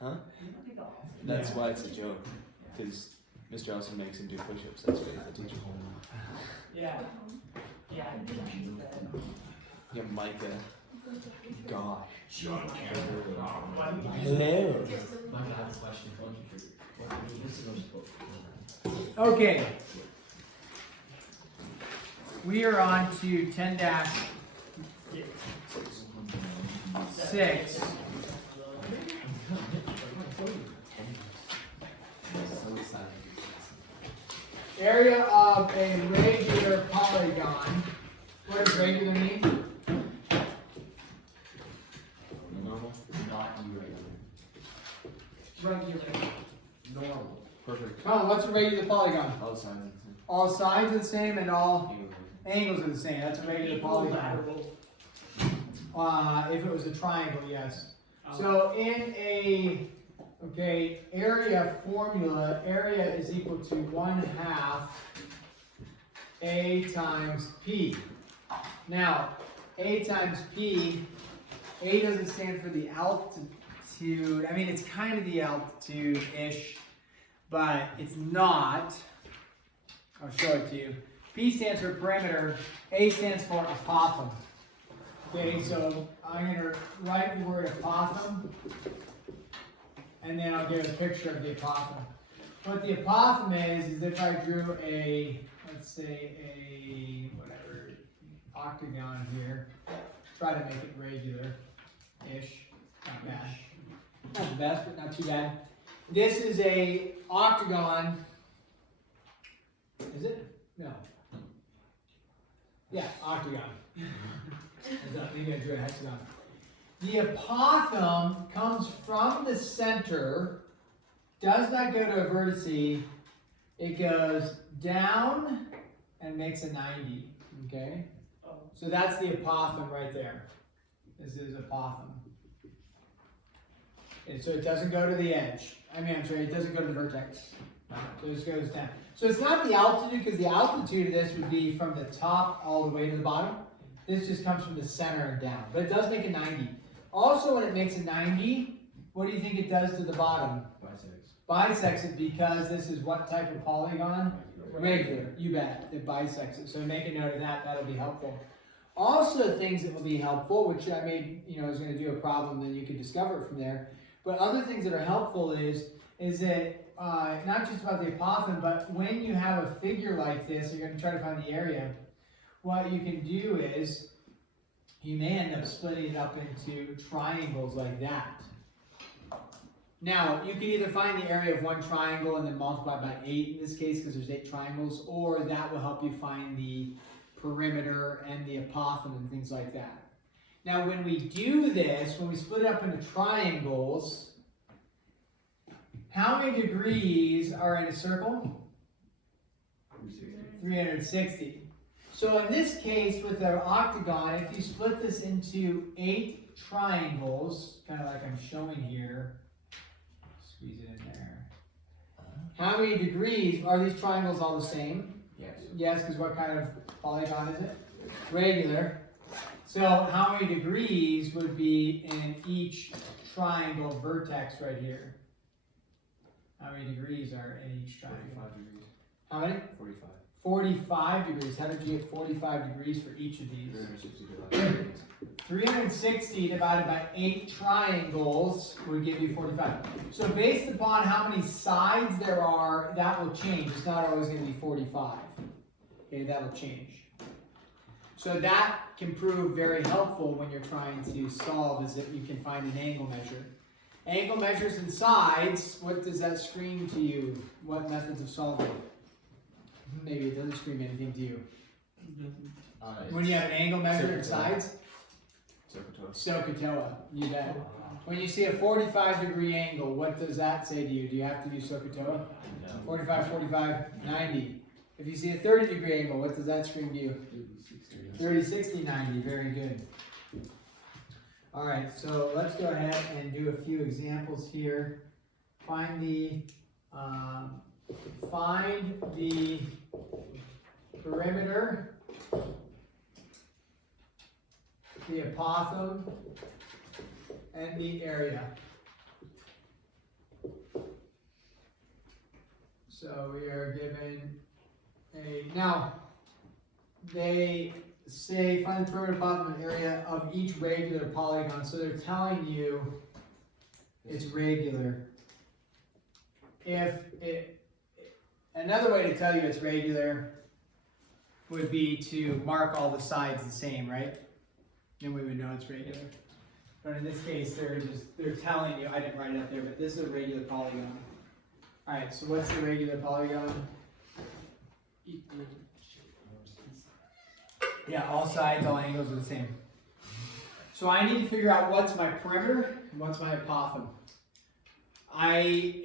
Huh? That's why it's a joke. Because Mr. Elson makes him do push-ups. That's what the teacher. Yeah. Yeah. Yeah, Micah. Gosh. Hello. Micah has a question. Okay. We are on to 10-6. Area of a regular polygon. What does regular mean? Normal. Not irregular. Regular. Normal. Perfect. Oh, what's a regular polygon? All sides are the same. All sides are the same and all Angle. angles are the same. That's a regular polygon. If it was a triangle, yes. So in a area formula, area is equal to 1/2 A times P. Now, A times P, A doesn't stand for the altitude. I mean, it's kind of the altitude-ish, but it's not. I'll show it to you. P stands for perimeter, A stands for apothem. Okay, so I'm going to write the word apothem, and then I'll give a picture of the apothem. What the apothem is if I drew a, let's say a, whatever, octagon here, try to make it regular-ish, not bad. Not the best, but not too bad. This is a octagon, is it? No. Yeah, octagon. Maybe I drew a hexagon. The apothem comes from the center, does not go to a vertice, it goes down and makes a 90, okay? So that's the apothem right there. This is apothem. And so it doesn't go to the edge. It doesn't go to the vertex. So this goes down. So it's not the altitude, because the altitude of this would be from the top all the way to the bottom. This just comes from the center and down. But it does make a 90. Also, when it makes a 90, what do you think it does to the bottom? Bisects it, because this is what type of polygon? Regular. You bet. It bisects it. So make a note of that. That'll be helpful. Also, things that will be helpful, which I made, is going to do a problem, then you can discover it from there. But other things that are helpful is that not just about the apothem, but when you have a figure like this, you're going to try to find the area. What you can do is you may end up splitting it up into triangles like that. Now, you can either find the area of one triangle and then multiply by 8 in this case, because there's 8 triangles, or that will help you find the perimeter and the apothem and things like that. Now, when we do this, when we split it up into triangles, how many degrees are in a circle? 360. So in this case, with our octagon, if you split this into 8 triangles, kind of like I'm showing here, squeeze it in there. How many degrees, are these triangles all the same? Yes. Yes, because what kind of polygon is it? Regular. So how many degrees would be in each triangle vertex right here? How many degrees are in each triangle? 45 degrees. How many? 45. 45 degrees. How did you get 45 degrees for each of these? 360 divided by 8 triangles would give you 45. So based upon how many sides there are, that will change. It's not always going to be 45. Okay, that will change. So that can prove very helpful when you're trying to solve, is that you can find an angle measure. Angle measures and sides, what does that scream to you? What methods of solving? Maybe it doesn't scream anything to you. When you have an angle measure and sides? SOHCAHTOA, you bet. When you see a 45-degree angle, what does that say to you? Do you have to do SOHCAHTOA? No. 45, 45, 90. If you see a 30-degree angle, what does that scream to you? 30, 60, 90. Very good. All right, so let's go ahead and do a few examples here. Find the perimeter, the apothem, and the area. So we are given now they say find the perimeter approximate area of each regular polygon. So they're telling you it's regular. Another way to tell you it's regular would be to mark all the sides the same, right? Then we would know it's regular. But in this case, they're telling you, I didn't write it up there, but this is a regular polygon. Alright, so what's the regular polygon? Yeah, all sides, all angles are the same. So I need to figure out what's my perimeter and what's my apothem.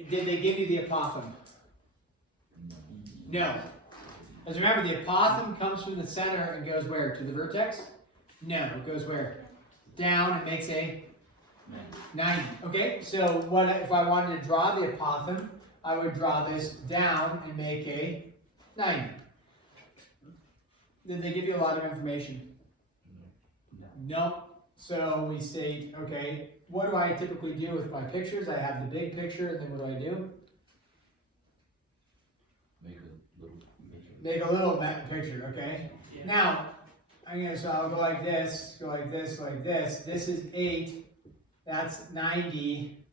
Did they give you the apothem? No. Because remember, the apothem comes from the center and goes where? To the vertex? No, it goes where? Down and makes a 90. Okay, so what if I wanted to draw the apothem? I would draw this down and make a 90. Did they give you a lot of information? No. So we say, okay, what do I typically do with my pictures? I have the big picture, and then what do I do? Make a little picture, okay? Yeah. Now, so I'll go like this, like this. This is 8, that's 90.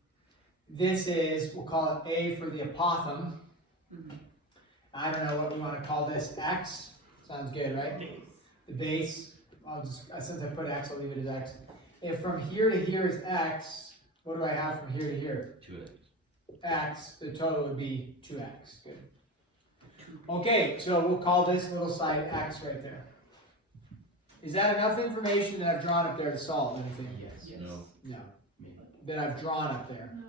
This is, we'll call it A for the apothem. I don't know what we want to call this, X. Sounds good, right? Base. The base. Since I put X, I'll leave it as X. If from here to here is X, what do I have from here to here? 2x. X, the total would be 2x. Good. Okay, so we'll call this little side X right there. Is that enough information that I've drawn up there to solve anything? Yes. No. That I've drawn up there? No.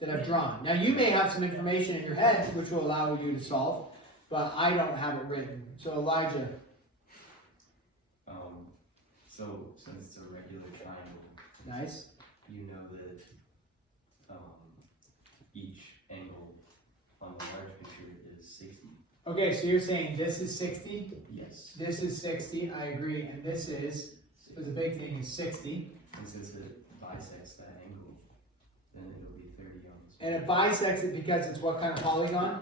That I've drawn. Now you may have some information in your head which will allow you to solve, but I don't have it written. So Elijah. So since it's a regular triangle. Nice. You know that each angle on the large picture is 60. Okay, so you're saying this is 60? Yes. This is 60, I agree, and this is, so the big thing is 60. And since it bisects that angle, then it'll be 30 on this. And it bisects it because it's what kind of polygon?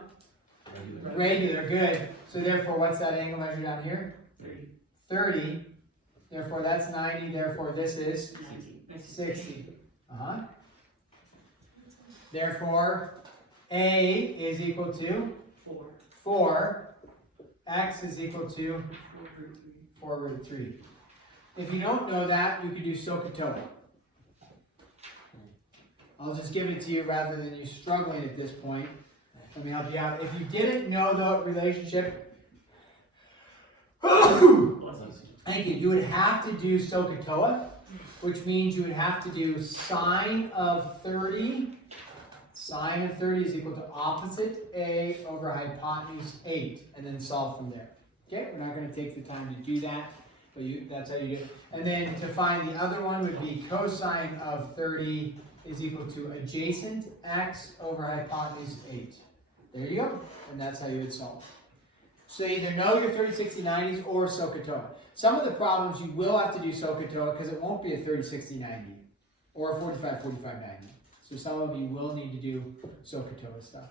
Regular. Regular, good. So therefore, what's that angle measured down here? 30. 30. Therefore, that's 90. Therefore, this is 60. Therefore, A is equal to 4. X is equal to 4 root 3. If you don't know that, you could do SOHCAHTOA. I'll just give it to you rather than you struggling at this point. Let me help you out. If you didn't know the relationship, thank you, you would have to do SOHCAHTOA, which means you would have to do sine of 30. Sine of 30 is equal to opposite A over hypotenuse 8, and then solve from there. Okay, we're not going to take the time to do that, but that's how you do it. And then to find the other one would be cosine of 30 is equal to adjacent x over hypotenuse 8. There you go, and that's how you would solve. So you either know your 30, 60, 90s or SOHCAHTOA. Some of the problems you will have to do SOHCAHTOA because it won't be a 30, 60, 90 or a 45, 45, 90. So some of you will need to do SOHCAHTOA stuff.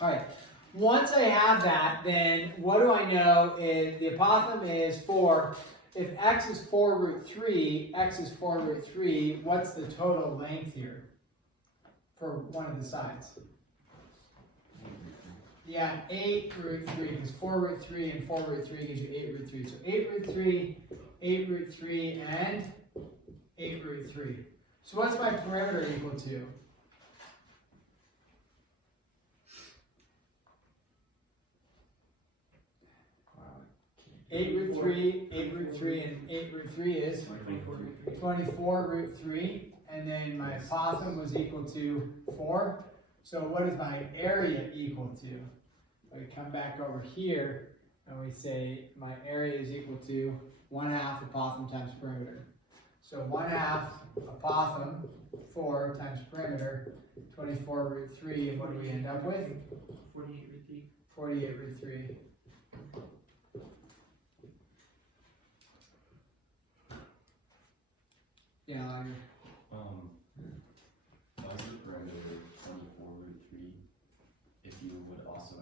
All right, once I have that, then what do I know is the apothem is 4. If x is 4 root 3, x is 4 root 3, what's the total length here for one of the sides? Yeah, 8 root 3, because 4 root 3 and 4 root 3 gives you 8 root 3. So 8 root 3, 8 root 3, and 8 root 3. So what's my perimeter equal to? Eight root 3, 8 root 3, and 8 root 3 is 24 root 3. And then my apothem was equal to 4. So what is my area equal to? We come back over here and we say my area is equal to 1/2 apothem times perimeter. So 1/2 apothem 4 times perimeter, 24 root 3, and what do we end up with? 48 root 3. 48 root 3. Yeah, Lager. Why is the perimeter 24 root 3 if you would also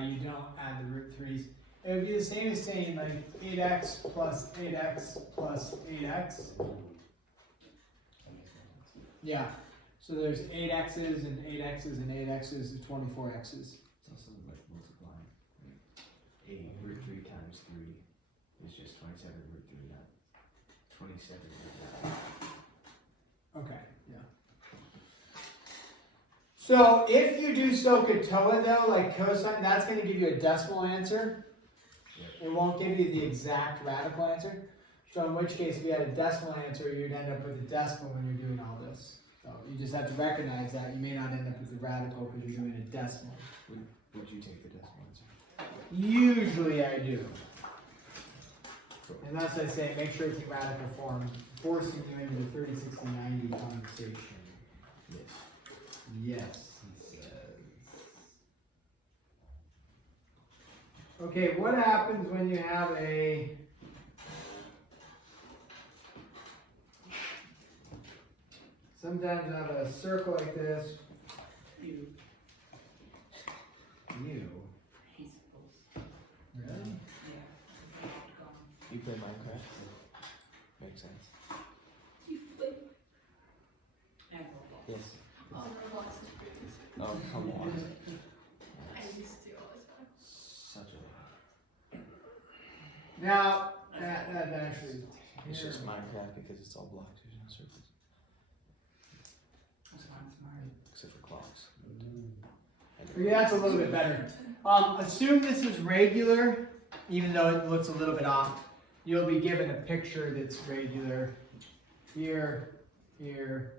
you don't add the root 3's. It would be the same as saying like 8x plus 8x plus 8x. Yeah. So there's 8 x's and 8 x's and 8 x's and 24 x's. It's also like multiplying. Like 8 root 3 times 3 is just 27 root 3, not 27 root 3. Okay, yeah. So if you do SOHCAHTOA though, like cosine, that's going to give you a decimal answer. It won't give you the exact radical answer. So in which case, if you had a decimal answer, you'd end up with a decimal when you're doing all this. So you just have to recognize that you may not end up with a radical because you're doing a decimal. Would you take the decimal answer? Usually I do. Unless I say make sure it's in radical form, forcing you into the 30, 60, 90 conversation. Yes. Yes, he says. Okay, what happens when you have a sometimes I have a circle like this. You. You. He's supposed. Really? Yeah. You play Minecraft? Makes sense. You play. And Roblox. Yes. Oh. Oh, come on. I used to all the time. Such a. Now that actually. It's just Minecraft because it's all blocks, there's no circles. Except for clocks. Yeah, that's a little bit better. Assume this is regular, even though it looks a little bit off. You'll be given a picture that's regular. Here, here.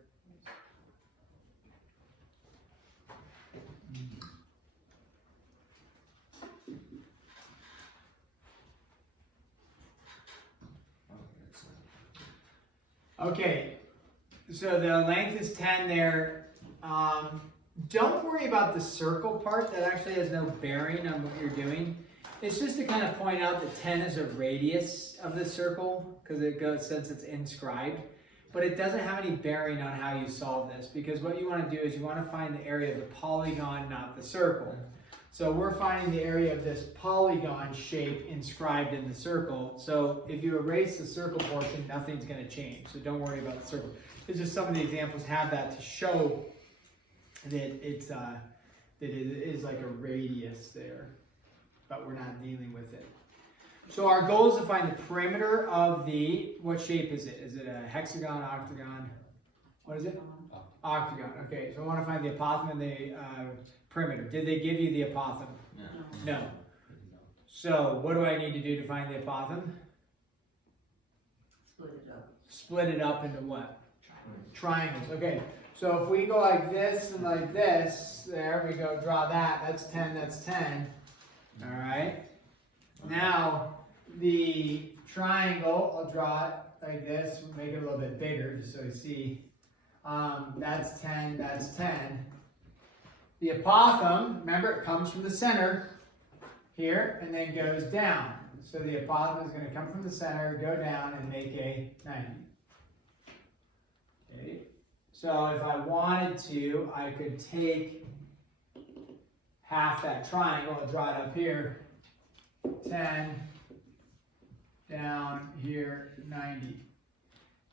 Okay, so the length is 10 there. Don't worry about the circle part. That actually has no bearing on what you're doing. It's just to kind of point out that 10 is a radius of the circle because it goes since it's inscribed. But it doesn't have any bearing on how you solve this because what you want to do is you want to find the area of the polygon, not the circle. So we're finding the area of this polygon shape inscribed in the circle. So if you erase the circle portion, nothing's going to change. So don't worry about the circle. It's just some of the examples have that to show that it's that it is like a radius there, but we're not dealing with it. So our goal is to find the perimeter of the, what shape is it? Is it a hexagon, octagon? What is it? Octagon. Okay, so I want to find the apothem and the perimeter. Did they give you the apothem? No. So what do I need to do to find the apothem? Split it up. Split it up into what? Triangles. Okay. So if we go like this and like this, there we go, draw that. That's 10, that's 10. All right. Now, the triangle, I'll draw it like this, make it a little bit bigger just so you see. That's 10, that's 10. The apothem, remember, it comes from the center here and then goes down. So the apothem is going to come from the center, go down, and make a 90. Okay. So if I wanted to, I could take half that triangle and draw it up here. 10, down here, 90.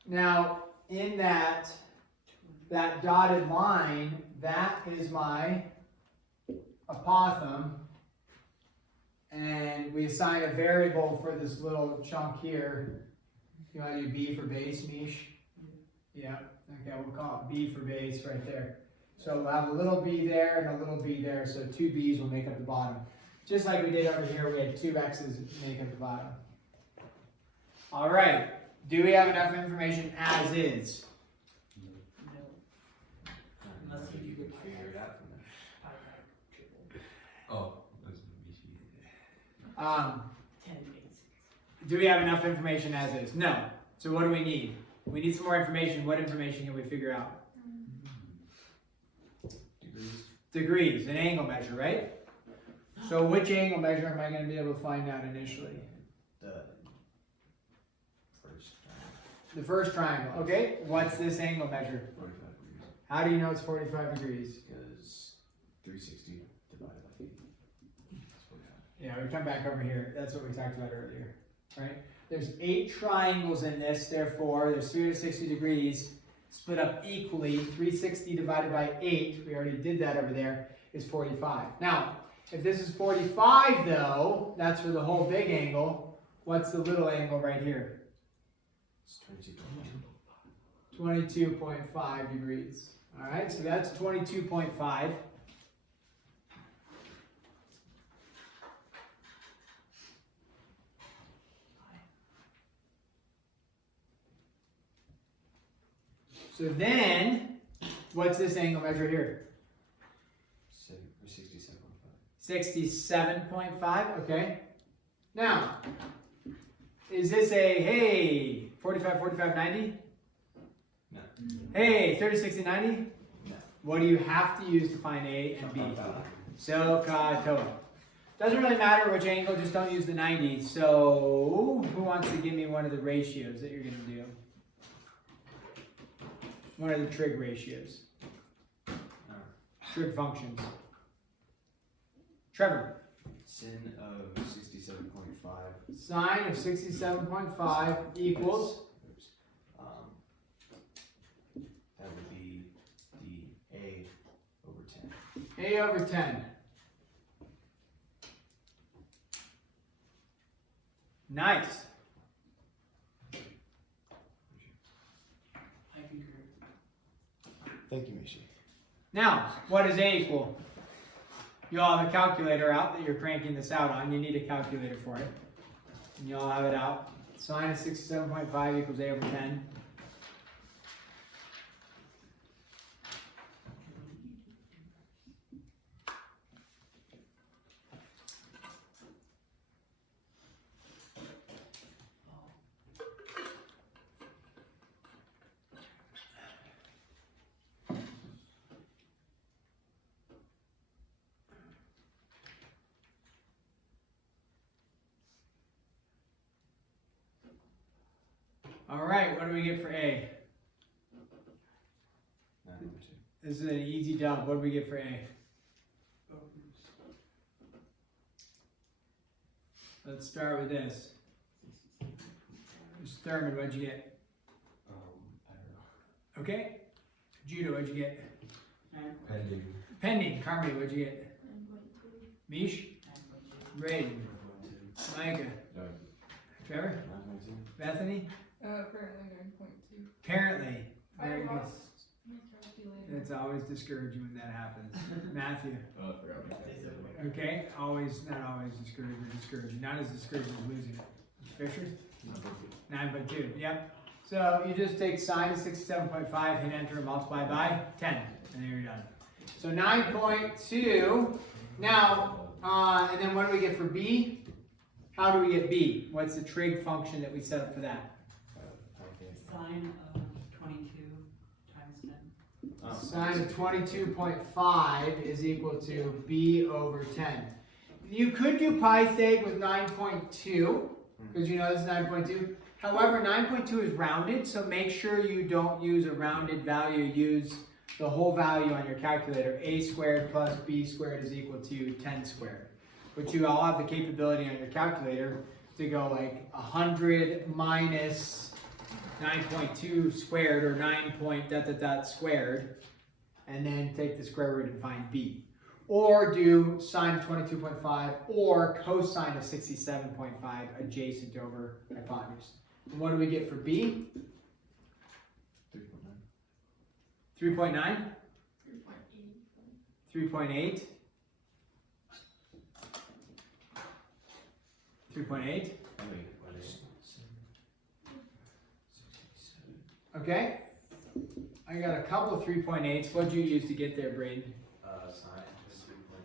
Now, in that dotted line, that is my apothem. And we assign a variable for this little chunk here. You want to do B for base, Mish? Yeah. Okay, we'll call it B for base right there. So we'll have a little b there and a little b there, so two b's will make up the bottom. Just like we did over here, we had two x's make up the bottom. All right, do we have enough information as is? No. Unless You you could figure it out from there. Oh, that's BC. 10 basics. Do we have enough information as is? No. So what do we need? We need some more information. What information can we figure out? Degrees. Degrees, an angle measure, right? So which angle measure am I going to be able to find out initially? The first The first triangle. Okay, what's this angle measure? 45 degrees. How do you know it's 45 degrees? Because 360 divided by 8. Yeah, we come back over here. That's what we talked about earlier, right? There's 8 triangles in this, therefore there's 360 degrees split up equally. 360 divided by 8, we already did that over there, is 45. Now, if this is 45 though, that's for the whole big angle. What's the little angle right here? It's 22.5. 22.5 degrees. All right, so that's 22.5. So then, what's this angle measure here? 67.5. 67.5, okay. Now, is this a, hey, 45, 45, 90? No. Hey, 30, 60, 90? No. What do you have to use to find A and B? SOHCAHTOA. Doesn't really matter which angle, just don't use the 90. So, who wants to give me one of the ratios that you're going to do? One of the trig ratios. Trig functions. Trevor. Sin of 67.5. Sine of 67.5 equals? Oops. That would be the A over 10. A over 10. Nice. I concur. Thank you, Mishi. Now, what does A equal? You all have a calculator out that you're cranking this out on. You need a calculator for it. And you all have it out. Sine of 67.5 equals A over 10. All right, what do we get for A? 9 over 2. This is an easy dub. What do we get for A? Let's start with this. Mr. Thurman, what'd you get? I don't know. Okay. Judah, what'd you get? Pending. Pending. Carmody, what'd you get? 9.2. Mish? Braden? Micah? No. Trevor? 9.2. Bethany? Apparently 9.2. Apparently. Very I good. lost my calculator. It's always discouraging when that happens. Matthew? Oh, I forgot what that said. Okay. Always, not always discouraging, but discouraging. Not as discouraging as losing it. Fisher? 9.2. Yep. So you just take sine of 67.5, hit enter, and multiply by 10. And then you're done. So 9.2. Now, and then what do we get for B? How do we get B? What's the trig function that we set up for that? Sine of 22 times 10. Sine of 22.5 is equal to B over 10. You could do Pythag with 9.2, because you know this is 9.2. However, 9.2 is rounded, so make sure you don't use a rounded value. Use the whole value on your calculator. A squared plus B squared is equal to 10 squared. But you all have the capability on your calculator to go like 100 minus 9.2 squared, or 9 squared, and then take the square root and find B. Or do sine of 22.5 or cosine of 67.5 adjacent over hypotenuse. And what do we get for B? 3.9. 3.9? 3.8. 3.8? 3.8? Okay. I got a couple of 3.8s. What'd you use to get there, Braden?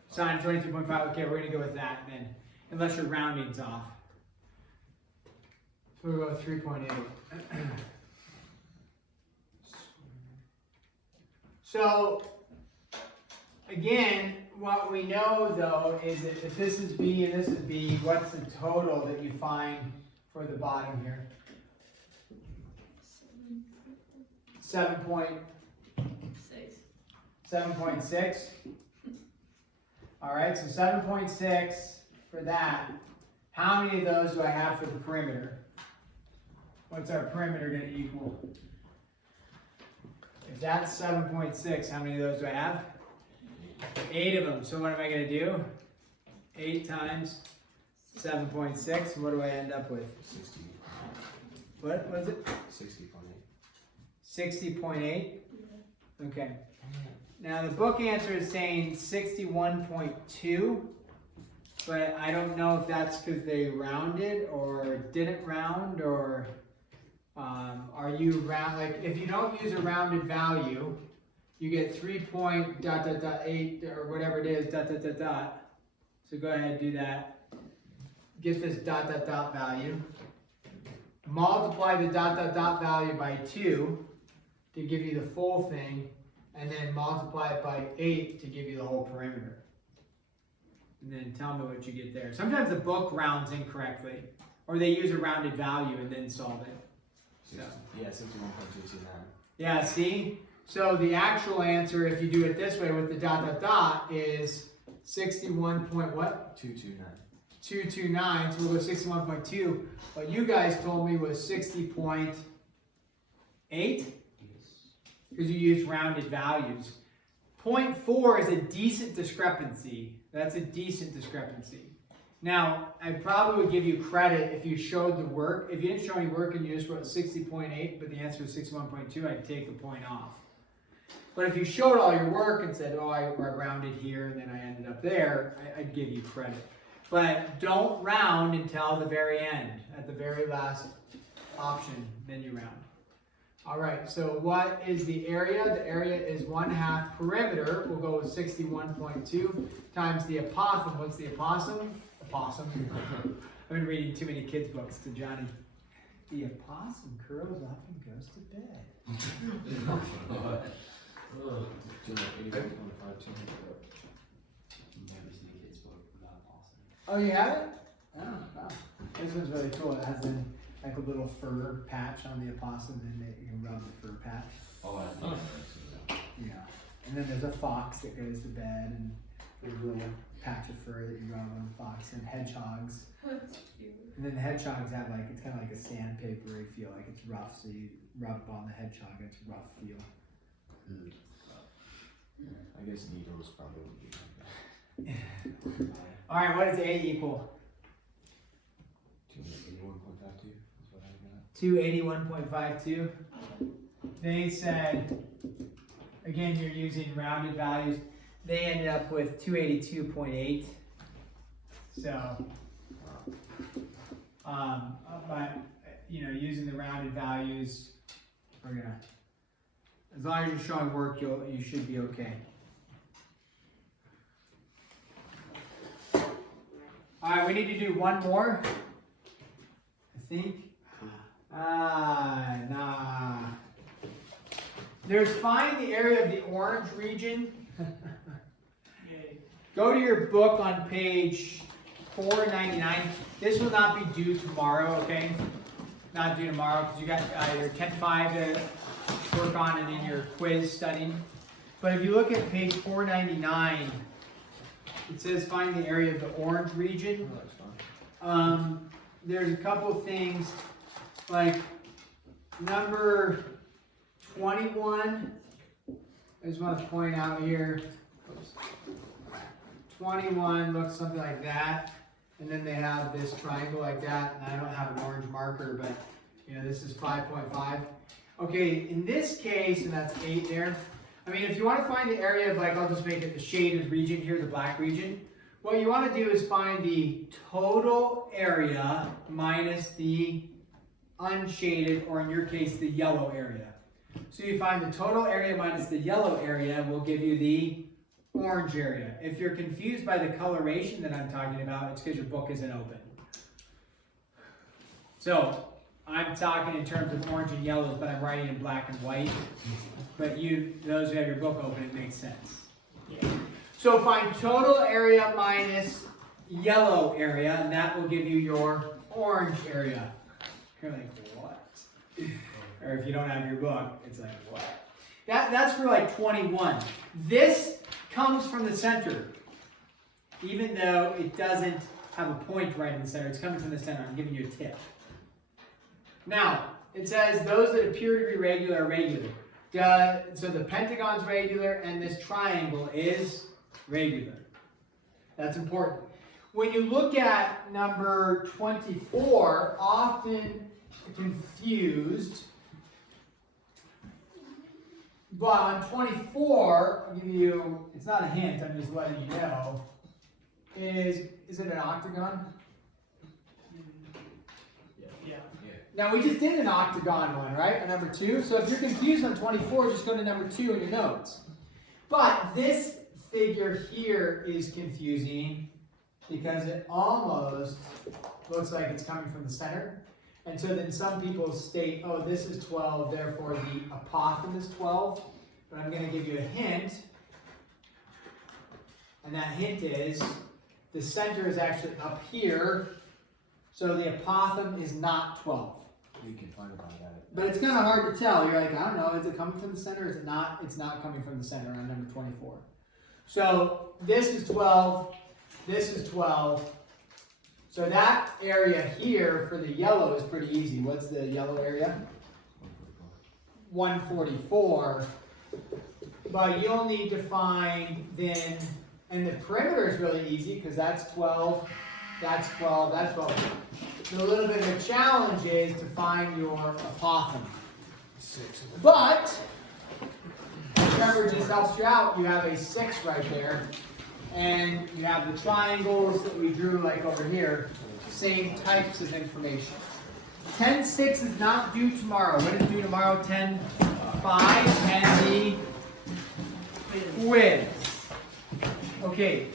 Sine 22.5. Okay, we're going to go with that then. Unless your rounding's off. So we'll go with 3.8. So, again, what we know though is that if this is B and this is B, what's the total that you find for the bottom here? 7.6. All right, so 7.6 for that, how many of those do I have for the perimeter? What's our perimeter going to equal? If that's 7.6, how many of those do I have? 8 of them. So what am I going to do? 8 times 7.6. What do I end up with? 60. What was it? 60.8. 60.8? Okay. Now the book answer is saying 61.2, but I don't know if that's because they rounded or didn't round, or are you round, like if you don't use a rounded value, you get 3.8 or whatever it is, dot dot dot dot. So go ahead and do that. Get this dot dot dot value. Multiply the dot dot dot value by 2 to give you the full thing, and then multiply it by 8 to give you the whole perimeter. And then tell me what you get there. Sometimes the book rounds incorrectly, or they use a rounded value and then solve it. So. Yeah, 61.229. Yeah, see? So the actual answer, if you do it this way with the dot dot dot, is 61 point what? 229. 229, so we'll go 61.2. What you guys told me was 60.8, because you used rounded values. 0.4 is a decent discrepancy. That's a decent discrepancy. Now, I probably would give you credit if you showed the work. If you didn't show any work and you just wrote 60.8, but the answer was 61.2, I'd take the point off. But if you showed all your work and said, oh, I rounded here and then I ended up there, I'd give you credit. But don't round until the very end, at the very last option, then you round. All right, so what is the area? The area is 1/2 perimeter. We'll go with 61.2 times the opossum. What's the opossum? Opossum. I've been reading too many kids' books to Johnny. The opossum curls up and goes to bed. Oh, you have it? Oh, wow. This one's really cool. It has like a little fur patch on the opossum, and you can rub the fur patch. Oh, I think Yeah. And then there's a fox that goes to bed, and there's a little patch of fur that you rub on the fox, and hedgehogs. That's cute. And then the hedgehogs have like, it's kind of like a sandpapery feel, like it's rough, so you rub on the hedgehog, it's a rough feel. I guess needles probably would be like that. All right, what does A equal? 281.52 is what I got. 281.52. They said, again, you're using rounded values. They ended up with 282.8. So, but you know, using the rounded values, we're gonna, as long as you're showing work, you should be okay. All right, we need to do one more, I think. Nah. There's find the area of the orange region. Go to your book on page 499. This will not be due tomorrow, okay? Not due tomorrow because you got your 10.5 to work on and then your quiz studying. But if you look at page 499, it says find the area of the orange region. Oh, that's fun. There's a couple things like number 21. I just want to point out here. 21 looks something like that, and then they have this triangle like that, and I don't have an orange marker, but you know, this is 5.5. Okay, in this case, and that's 8 there. I mean, if you want to find the area of, like, I'll just make it the shaded region here, the black region. What you want to do is find the total area minus the unshaded, or in your case, the yellow area. So you find the total area minus the yellow area will give you the orange area. If you're confused by the coloration that I'm talking about, it's because your book isn't open. So I'm talking in terms of orange and yellows, but I'm writing in black and white. But those who have your book open, it makes sense. Yeah. So find total area minus yellow area, and that will give you your orange area. You're like, what? Or if you don't have your book, it's like, what? That's for like 21. This comes from the center, even though it doesn't have a point right in the center. It's coming from the center. I'm giving you a tip. Now, it says those that appear to be regular are regular. So the pentagon's regular and this triangle is regular. That's important. When you look at number 24, often confused, but on 24, I'll give you, it's not a hint, I'm just letting you know, is it an octagon? Yeah. Now we just did an octagon one, right? On number 2. So if you're confused on 24, just go to number 2 in your notes. But this figure here is confusing because it almost looks like it's coming from the center. And so then some people state, oh, this is 12, therefore the apothem is 12. But I'm going to give you a hint. And that hint is the center is actually up here. So the apothem is not 12. You can find about that. But it's kind of hard to tell. You're like, I don't know, is it coming from the center? Is it not? It's not coming from the center on number 24. So this is 12. This is 12. So that area here for the yellow is pretty easy. What's the yellow area? 144. But you'll need to find then, and the perimeter is really easy because that's 12, that's 12, that's 12. So a little bit of a challenge is to find your apothem. But, remember, just helps you out. You have a 6 right there. And you have the triangles that we drew like over here. Same types of information. 10-6 is not due tomorrow. What is due tomorrow? 10-5 and the quiz. Okay.